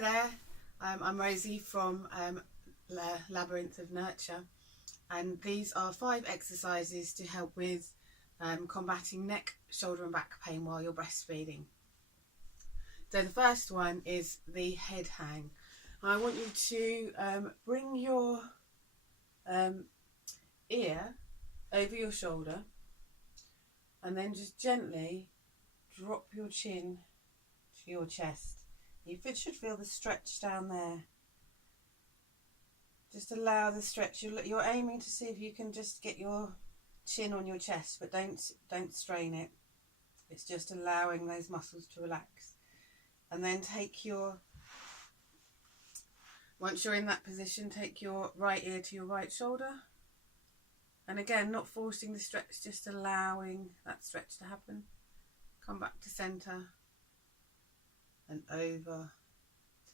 Hi there, I'm Rosie from Labyrinth of Nurture, and these are 5 exercises to help with combating neck, shoulder and back pain while you're breastfeeding. So the first one is the head hang. I want you to bring your ear over your shoulder and then just gently drop your chin to your chest. You should feel the stretch down there. Just allow the stretch. You're aiming to see if you can just get your chin on your chest, but don't strain it. It's just allowing those muscles to relax. And then once you're in that position, take your right ear to your right shoulder. And again, not forcing the stretch, just allowing that stretch to happen. Come back to centre and over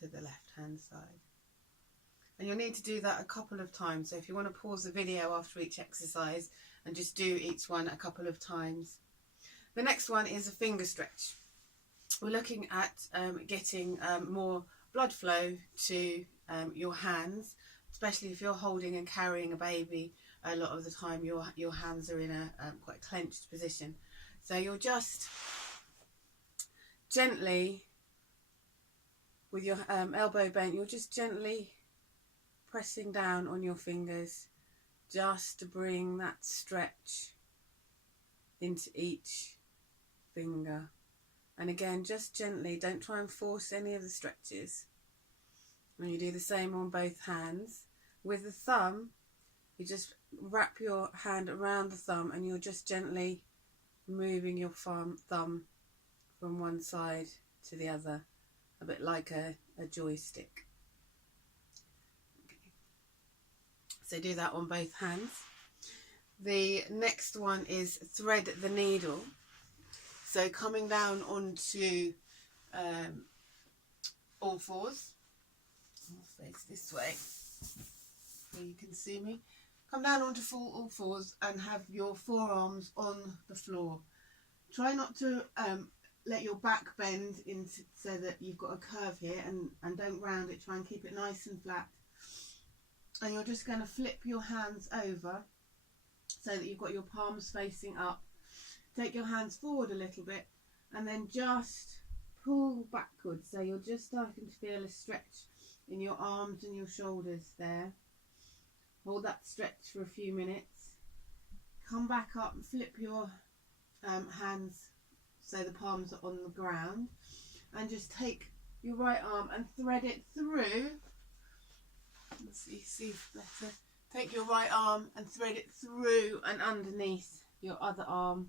to the left hand side. And you'll need to do that a couple of times. So if you want to pause the video after each exercise and just do each one a couple of times. The next one is a finger stretch. We're looking at getting more blood flow to your hands, especially if you're holding and carrying a baby. A lot of the time your hands are in a quite clenched position. So you're just gently, with your elbow bent, you're just gently pressing down on your fingers just to bring that stretch into each finger. And again, just gently, don't try and force any of the stretches. And you do the same on both hands. With the thumb, you just wrap your hand around the thumb and you're just gently moving your thumb from one side to the other, a bit like a joystick. Okay. So do that on both hands. The next one is thread the needle. So coming down onto all fours. I'll face this way so you can see me. Come down onto all fours and have your forearms on the floor. Try not to let your back bend so that you've got a curve here, and don't round it. Try and keep it nice and flat. And you're just going to flip your hands over so that you've got your palms facing up. Take your hands forward a little bit and then just pull backwards. So you're just starting to feel a stretch in your arms and your shoulders there. Hold that stretch for a few minutes. Come back up and flip your hands so the palms are on the ground, and just take your right arm and thread it through. Let's see better. Take your right arm and thread it through and underneath your other arm,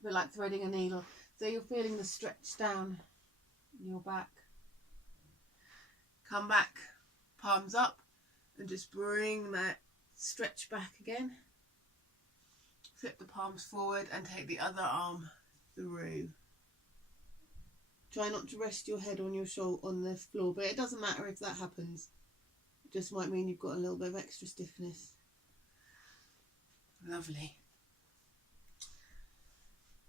a bit like threading a needle. So you're feeling the stretch down your back. Come back, palms up, and just bring that stretch back again. Flip the palms forward and take the other arm through. Try not to rest your head on your shoulder on the floor, but it doesn't matter if that happens. It just might mean you've got a little bit of extra stiffness. Lovely.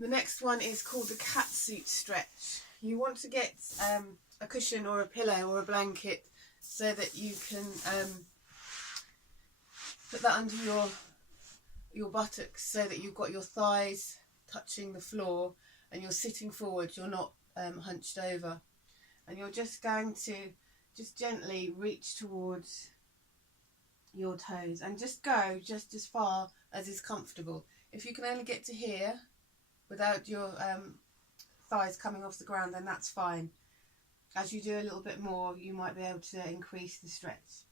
The next one is called the cat suit stretch. You want to get a cushion or a pillow or a blanket so that you can put that under your buttocks, so that you've got your thighs touching the floor and you're sitting forward, you're not hunched over. And you're just going to just gently reach towards your toes and just go just as far as is comfortable. If you can only get to here without your thighs coming off the ground, then that's fine. As you do a little bit more, you might be able to increase the stretch.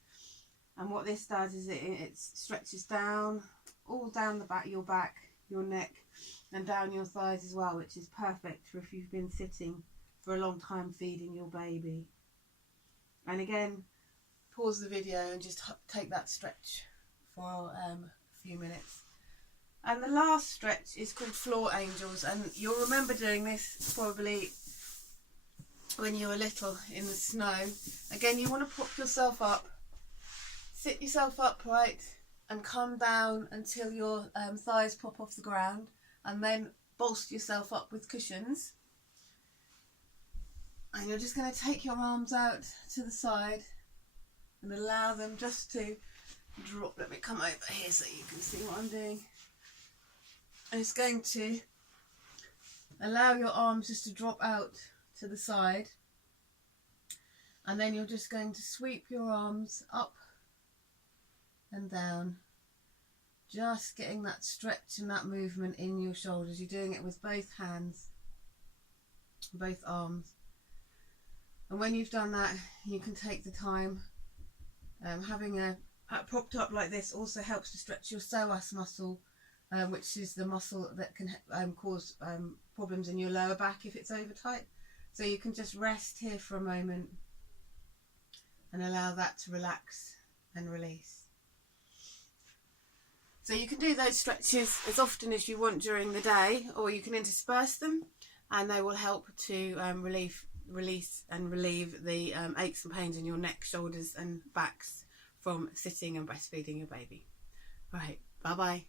And what this does is it stretches down, all down the back, your neck, and down your thighs as well, which is perfect for if you've been sitting for a long time feeding your baby. And again, pause the video and just take that stretch for a few minutes. And the last stretch is called floor angels, and you'll remember doing this probably when you were little in the snow. Again, you want to prop yourself up, sit yourself upright and come down until your thighs pop off the ground, and then bolster yourself up with cushions. And you're just going to take your arms out to the side and allow them just to drop. Let me come over here so you can see what I'm doing. And it's going to allow your arms just to drop out to the side, and then you're just going to sweep your arms up and down, just getting that stretch and that movement in your shoulders. You're doing it with both hands, both arms. And when you've done that, you can take the time. Having a propped up like this also helps to stretch your psoas muscle, which is the muscle that can cause problems in your lower back if it's over tight. So you can just rest here for a moment and allow that to relax and release. So you can do those stretches as often as you want during the day, or you can intersperse them, and they will help to release and relieve the aches and pains in your neck, shoulders and backs from sitting and breastfeeding your baby. Right, bye bye.